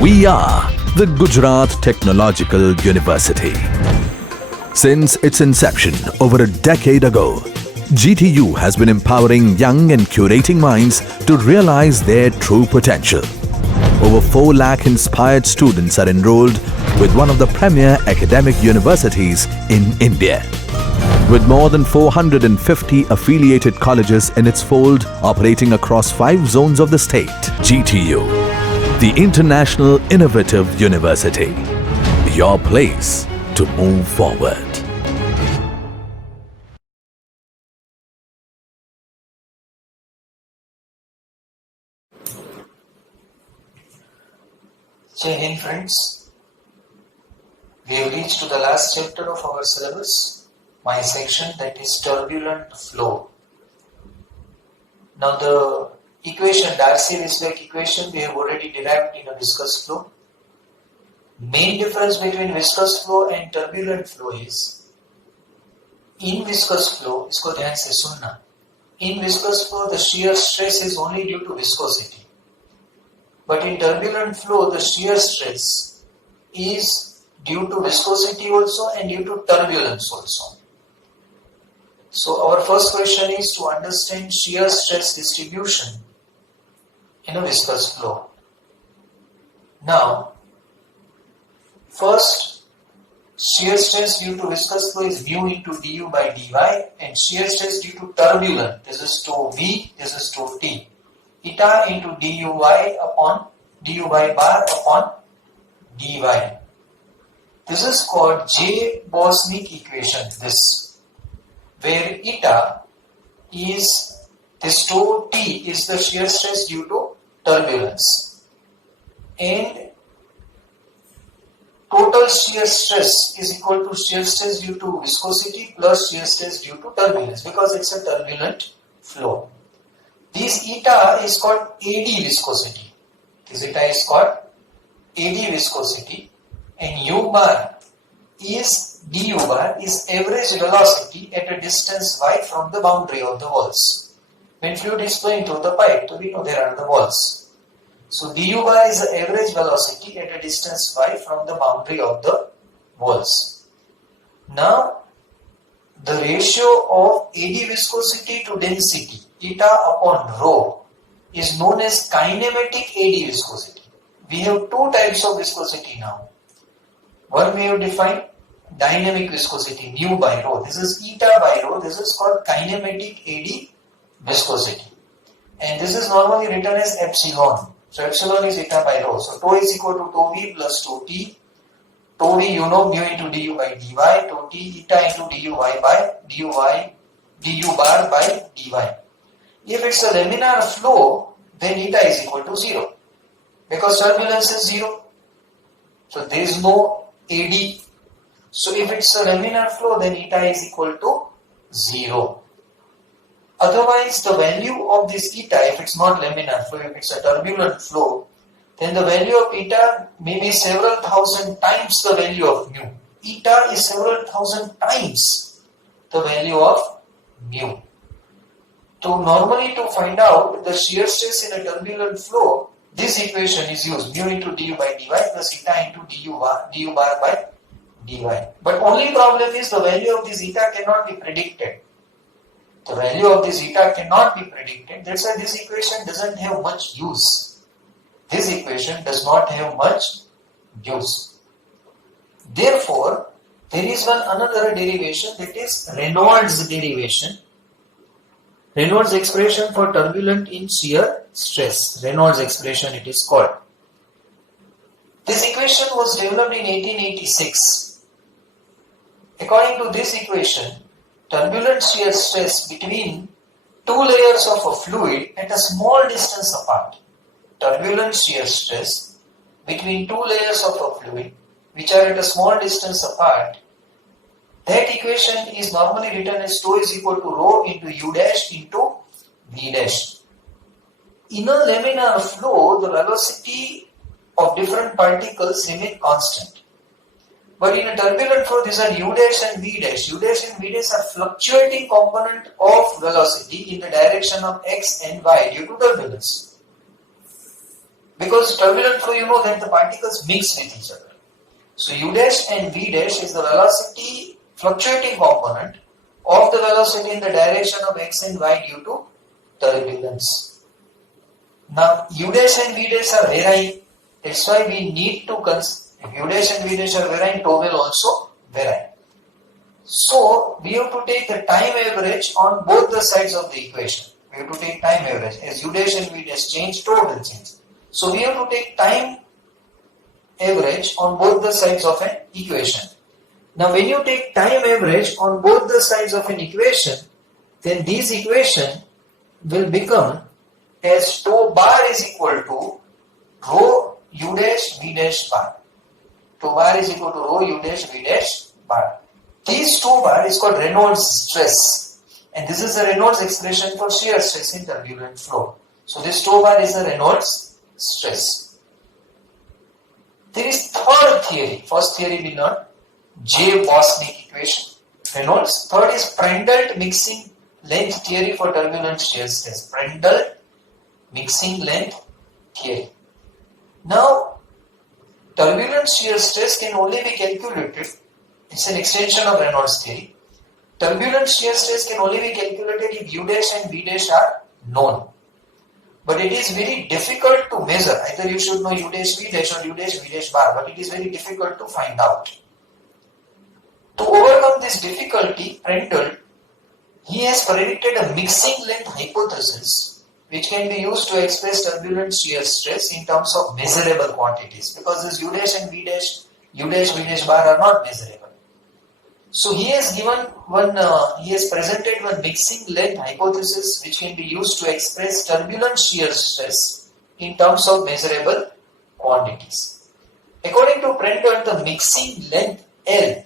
We are the Gujarat Technological University. Since its inception over a decade ago, GTU has been empowering young and curating minds to realize their true potential. Over 4 lakh inspired students are enrolled with one of the premier academic universities in India. With more than 450 affiliated colleges in its fold operating across 5 zones of the state, GTU, the International Innovative University, your place to move forward. Jai Hind friends, we have reached to the last chapter of our syllabus, my section, that is turbulent flow. Now the equation, Darcy-Weisbach equation, we have already derived in a viscous flow. Main difference between viscous flow and turbulent flow is, in viscous flow, इसको ध्यान से सुनना, in viscous flow the shear stress is only due to viscosity. But in turbulent flow, the shear stress is due to viscosity also and due to turbulence also. So our first question is to understand shear stress distribution in a viscous flow. Now, first, shear stress due to viscous flow is mu into du by dy, and shear stress due to turbulent, this is tau v, this is tau t. Eta into duy bar upon dy. This is called J-Bosnick equation, this, where eta is, this tau t is the shear stress due to turbulence, and total shear stress is equal to shear stress due to viscosity plus shear stress due to turbulence, because it's a turbulent flow. This eta is called AD viscosity. This eta is called AD viscosity, and U bar is du bar is average velocity at a distance y from the boundary of the walls. When fluid is flowing through the pipe, so we know there are the walls. So du bar is the average velocity at a distance y from the boundary of the walls. Now, the ratio of AD viscosity to density, eta upon rho, is known as kinematic AD viscosity. We have 2 types of viscosity now. One we have defined, dynamic viscosity, mu by rho. This is eta by rho. This is called kinematic AD viscosity. And this is normally written as epsilon. So epsilon is eta by rho. So tau is equal to tau v plus tau t. Tau v, you know, mu into du by dy. Tau t, eta into du bar by dy. If it's a laminar flow, then eta is equal to 0, because turbulence is 0. So there is no AD. So if it's a laminar flow, then eta is equal to 0. Otherwise, the value of this eta, if it's not laminar flow, if it's a turbulent flow, then the value of eta may be several thousand times the value of mu. Eta is several thousand times the value of mu. So normally, to find out the shear stress in a turbulent flow, this equation is used, mu into du by dy plus eta into du bar by dy. But only problem is the value of this eta cannot be predicted. The value of this eta cannot be predicted. That's why this equation doesn't have much use. This equation does not have much use. Therefore, there is another derivation, that is Reynolds derivation. Reynolds expression for turbulent in shear stress. Reynolds expression it is called. This equation was developed in 1886. According to this equation, turbulent shear stress between 2 layers of a fluid at a small distance apart. Turbulent shear stress between 2 layers of a fluid which are at a small distance apart. That equation is normally written as tau is equal to rho into u dash into v dash. In a laminar flow, the velocity of different particles remain constant. But in a turbulent flow, these are u dash and v dash. U dash and v dash are fluctuating component of velocity in the direction of x and y due to turbulence. Because turbulent flow, you know that the particles mix with each other. So U dash and V dash is the velocity fluctuating component of the velocity in the direction of x and y due to turbulence. Now U dash and V dash are varying. That's why we need to if U dash and V dash are varying, tau will also vary. So we have to take the time average on both the sides of the equation. We have to take time average. As U dash and V dash change, tau will change. So we have to take time average on both the sides of an equation. Now when you take time average on both the sides of an equation, then this equation will become as tau bar is equal to rho U dash V dash bar. Tau bar is equal to rho U dash V dash bar. This tau bar is called Reynolds stress, and this is the Reynolds expression for shear stress in turbulent flow. So this tau bar is the Reynolds stress. There is third theory. First theory we learned J-Bosnick equation, Reynolds. Third is Prandtl mixing length theory for turbulent shear stress. Prandtl mixing length theory. Now, turbulent shear stress can only be calculated. It's an extension of Reynolds theory. Turbulent shear stress can only be calculated if U dash and V dash are known. But it is very difficult to measure. Either you should know U dash V dash or U dash V dash bar, but it is very difficult to find out. To overcome this difficulty, Prandtl, he has predicted a mixing length hypothesis which can be used to express turbulent shear stress in terms of measurable quantities, because this U dash and V dash, U dash V dash bar are not measurable. So he has presented one mixing length hypothesis which can be used to express turbulent shear stress in terms of measurable quantities. According to Prandtl, the mixing length L,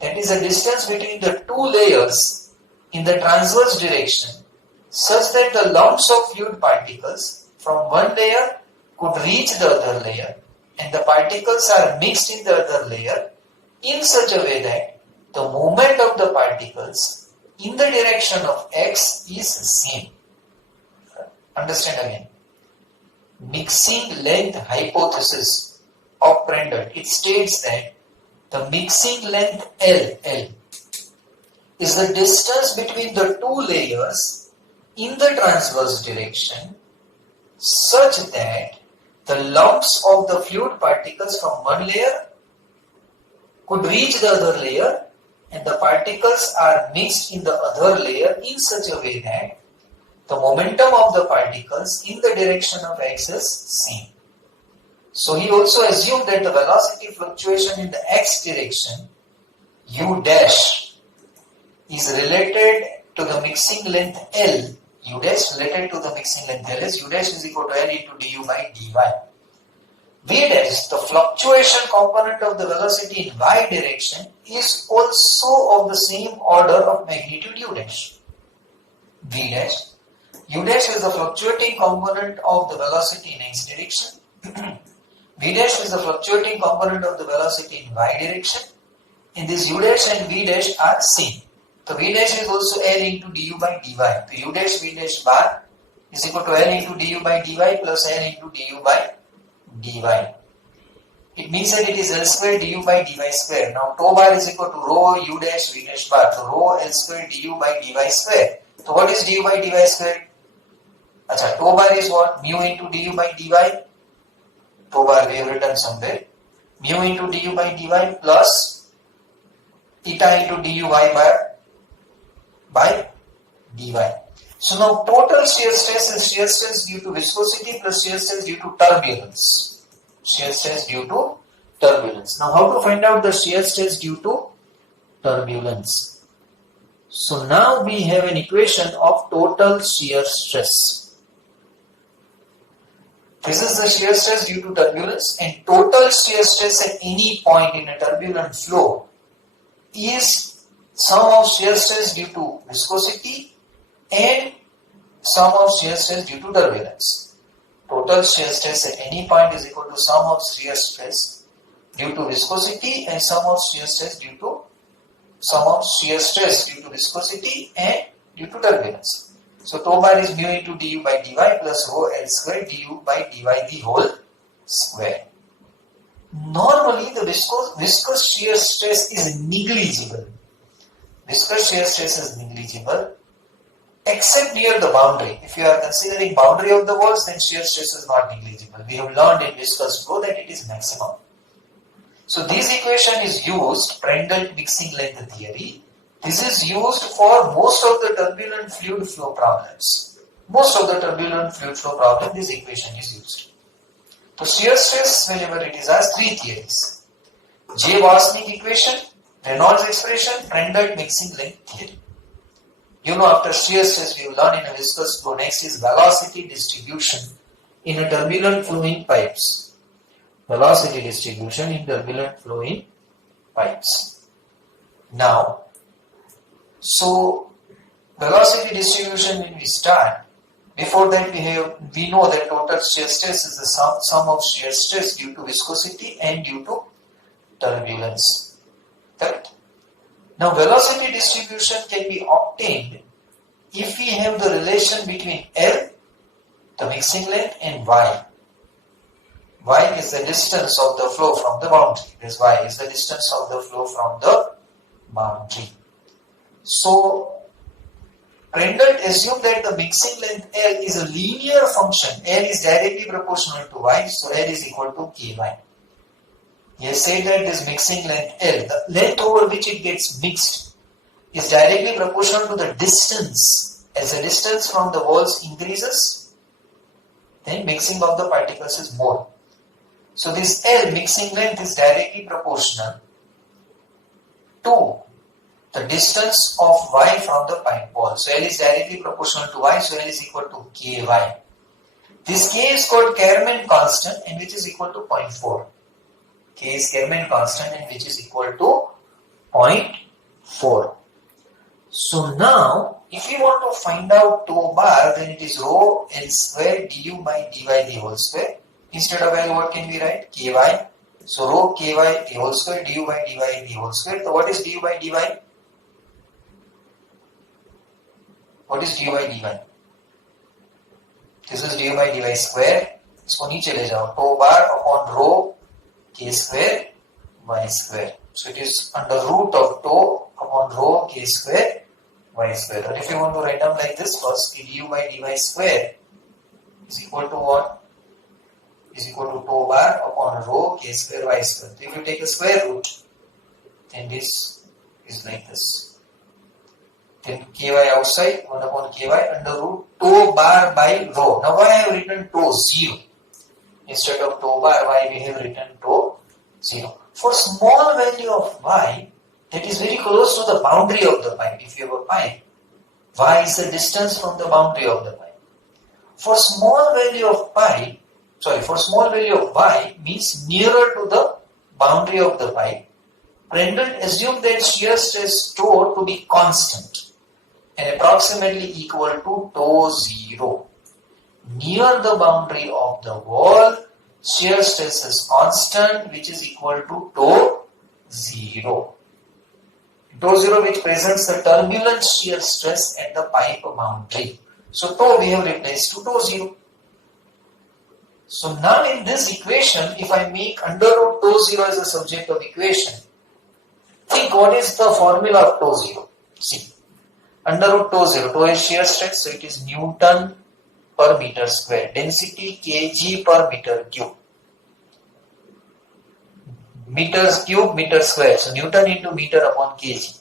that is the distance between the two layers in the transverse direction, such that the lumps of fluid particles from one layer could reach the other layer and the particles are mixed in the other layer in such a way that the movement of the particles in the direction of x is same. Understand again. Mixing length hypothesis of Prandtl. It states that the mixing length L is the distance between the two layers in the transverse direction such that the lumps of the fluid particles from one layer could reach the other layer and the particles are mixed in the other layer in such a way that the momentum of the particles in the direction of x is same. So he also assumed that the velocity fluctuation in the x direction, U dash, is related to the mixing length L. U dash related to the mixing length L is U dash is equal to L into du by dy. V dash, the fluctuation component of the velocity in y direction, is also of the same order of magnitude U dash. V dash. U dash is the fluctuating component of the velocity in x direction. V dash is the fluctuating component of the velocity in y direction. And this U dash and V dash are same. So V dash is also L into du by dy. So U dash V dash bar is equal to L into du by dy plus L into du by dy. It means that it is L square du by dy square. Now tau bar is equal to rho U dash V dash bar. So rho L square du by dy square. So what is du by dy square? Acha, tau bar is what? Mu into du by dy. Tau bar we have written somewhere. Mu into du by dy plus eta into du by dy. So now total shear stress is shear stress due to viscosity plus shear stress due to turbulence. Shear stress due to turbulence. Now how to find out the shear stress due to turbulence? So now we have an equation of total shear stress. This is the shear stress due to turbulence, and total shear stress at any point in a turbulent flow is sum of shear stress due to viscosity and sum of shear stress due to turbulence. Total shear stress at any point is equal to sum of shear stress due to viscosity and sum of shear stress due to viscosity and due to turbulence. So tau bar is mu into du by dy plus rho L square du by dy the whole square. Normally the viscous shear stress is negligible. Viscous shear stress is negligible except near the boundary. If you are considering boundary of the walls, then shear stress is not negligible. We have learned in viscous flow that it is maximum. So this equation is used, Prandtl mixing length theory. This is used for most of the turbulent fluid flow problems. Most of the turbulent fluid flow problem, this equation is used. So shear stress, whenever it is asked, three theories. J-Wasnik equation, Reynolds expression, Prandtl mixing length theory. You know, after shear stress we will learn in a viscous flow. Next is velocity distribution in a turbulent flowing pipes. Velocity distribution in turbulent flowing pipes. Now, so velocity distribution when we start, before that we know that total shear stress is the sum of shear stress due to viscosity and due to turbulence. Correct? Now velocity distribution can be obtained if we have the relation between L, the mixing length, and Y. Y is the distance of the flow from the boundary. This Y is the distance of the flow from the boundary. So Prandtl assumed that the mixing length L is a linear function. L is directly proportional to Y, so L is equal to Ky. He has said that this mixing length L, the length over which it gets mixed, is directly proportional to the distance. As the distance from the walls increases, then mixing of the particles is more. So this L mixing length is directly proportional to the distance of Y from the pipe wall. So L is directly proportional to Y, so L is equal to Ky. This K is called Kármán constant and which is equal to 0.4. K is Kármán constant and which is equal to 0.4. So now, if we want to find out tau bar, then it is rho L square du by dy the whole square. Instead of L, what can we write? Ky. So rho Ky the whole square du by dy the whole square. So what is du by dy? What is du by dy? This is du by dy square. इसको नीचे ले जाओ. Tau bar upon rho k square y square. So it is under root of tau upon rho k square y square. And if you want to write down like this, first du by dy square is equal to what? Is equal to tau bar upon rho k square y square. So if you take a square root, then this is like this. Then ky outside, 1 upon ky under root tau bar by rho. Now why I have written tau 0? Instead of tau bar, why we have written tau 0? For small value of y that is very close to the boundary of the pipe. If you have a pipe, y is the distance from the boundary of the pipe. For small value of for small value of y means nearer to the boundary of the pipe, Prandtl assumed that shear stress tau to be constant and approximately equal to tau 0. Near the boundary of the wall, shear stress is constant, which is equal to tau 0. Tau 0 which presents the turbulent shear stress at the pipe boundary. So tau we have replaced to tau 0. So now in this equation, if I make under root tau 0 as a subject of equation, think what is the formula of tau 0? See, under root tau 0, tau is shear stress, so it is Newton per meter square. Density kg per meter cube. Meters cube, meter square. So Newton into meter upon kg.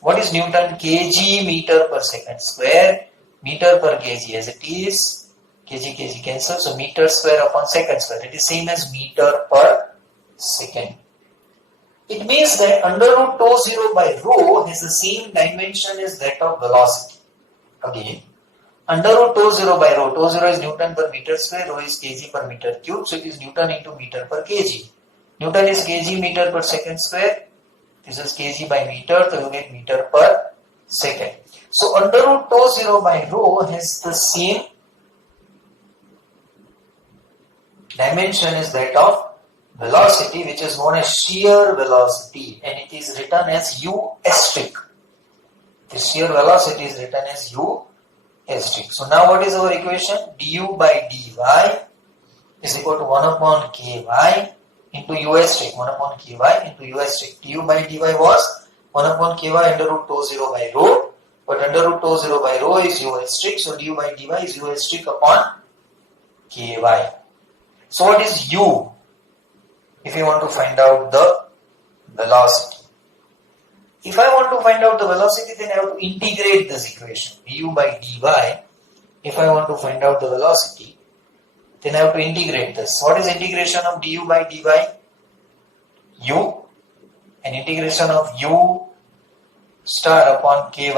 What is Newton? Kg meter per second square. Meter per kg as it is. Kg cancel. So meter square upon second square. It is same as meter per second. It means that under root tau 0 by rho has the same dimension as that of velocity. Again, under root tau 0 by rho. Tau 0 is Newton per meter square. Rho is kg per meter cube. So it is Newton into meter per kg. Newton is kg meter per second square. This is kg by meter, so you get meter per second. So under root tau 0 by rho has the same dimension as that of velocity, which is known as shear velocity, and it is written as u asterisk. The shear velocity is written as u asterisk. So now what is our equation? Du by dy is equal to 1 upon ky into u strict, 1 upon ky into u strict. Du by dy was 1 upon ky under root tau 0 by rho, but under root tau 0 by rho is u strict, so du by dy is u strict upon ky. So what is u if you want to find out the velocity? If I want to find out the velocity, then I have to integrate this equation, du by dy. If I want to find out the velocity, then I have to integrate this. What is integration of du by dy? U, and integration of u star upon ky.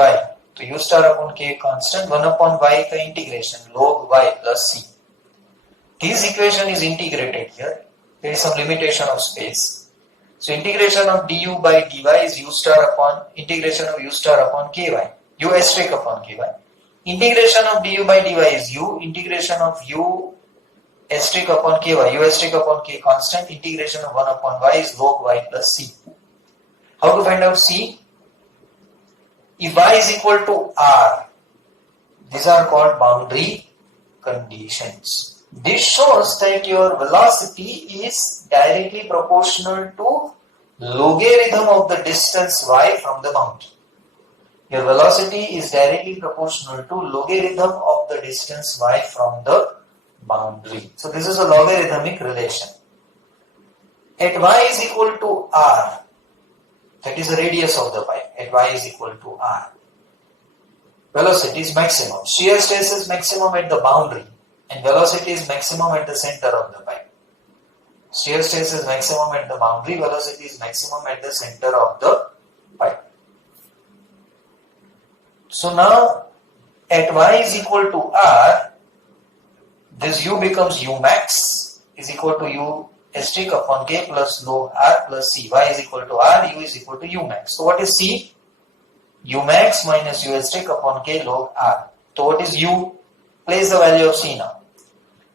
So u star upon k constant, 1 upon y ka integration, log y plus c. This equation is integrated here. There is some limitation of space. So integration of du by dy is u star upon integration of u star upon ky, u strict upon ky. Integration of du by dy is u, integration of u strict upon ky, u strict upon k constant, integration of 1 upon y is log y plus c. How to find out c? If y is equal to r, these are called boundary conditions. This shows that your velocity is directly proportional to logarithm of the distance y from the boundary. Your velocity is directly proportional to logarithm of the distance y from the boundary. So this is a logarithmic relation. At y is equal to r, that is the radius of the pipe, at y is equal to r, velocity is maximum. Shear stress is maximum at the boundary, and velocity is maximum at the center of the pipe. Shear stress is maximum at the boundary, velocity is maximum at the center of the pipe. So now at y is equal to r, this u becomes u max is equal to u strict upon k plus log r plus c. Y is equal to r, u is equal to u max. So what is c? U max minus u strict upon k log r. So what is u? Place the value of c now.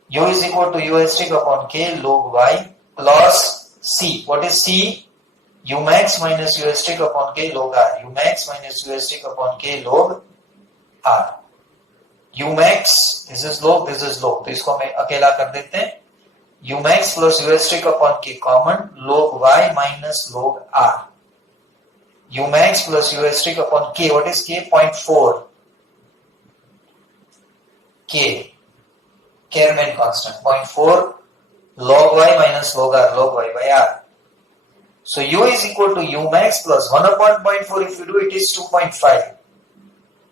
U is equal to u strict upon k log y plus c. What is c? U max minus u strict upon k log r. U max minus u strict upon k log r. U max, this is log, this is log. तो इसको हम अकेला कर देते हैं. U max plus u strict upon k common, log y minus log r. U max plus u strict upon k. What is k? 0.4. K. Kerman constant. 0.4 log y minus log r. Log y by r. So u is equal to u max plus 1 upon 0.4. If you do it is 2.5.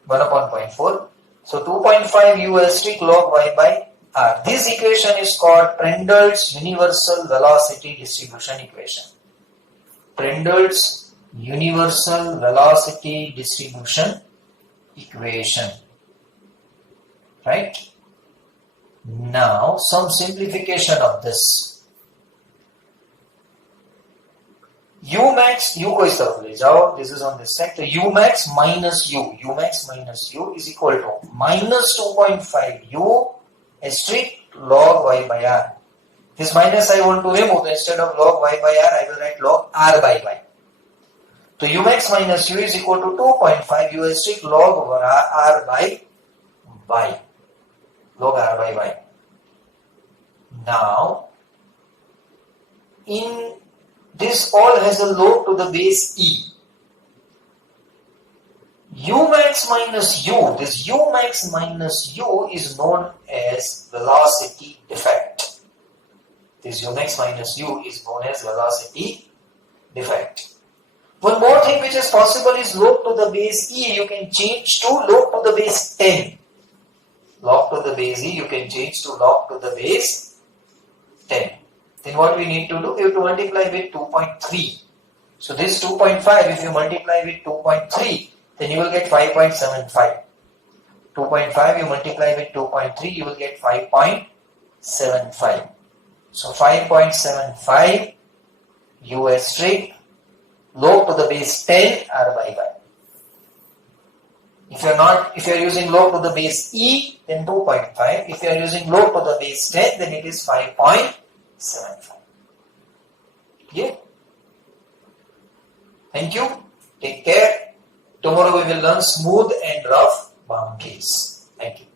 1 upon 0.4. So 2.5 u strict log y by r. This equation is called Prandtl's universal velocity distribution equation. Prandtl's universal velocity distribution equation. Right? Now some simplification of this. U max, u को इस तरफ ले जाओ, this is on this side. So u max minus u is equal to minus 2.5 u strict log y by r. This minus I want to remove. Instead of log y by r, I will write log r by y. So u max minus u is equal to 2.5 u strict log over r by y. Log r by y. Now, in this all has a log to the base e. U max minus u, this u max minus u is known as velocity defect. This u max minus u is known as velocity defect. One more thing which is possible is log to the base e, you can change to log to the base 10. Log to the base e, you can change to log to the base 10. Then what we need to do, we have to multiply with 2.3. So this 2.5, if you multiply with 2.3, then you will get 5.75. 2.5 you multiply with 2.3, you will get 5.75. So 5.75 u strict log to the base 10 r by y. If you are using log to the base e, then 2.5. If you are using log to the base 10, then it is 5.75. Okay? Thank you. Take care. Tomorrow we will learn smooth and rough boundaries. Thank you.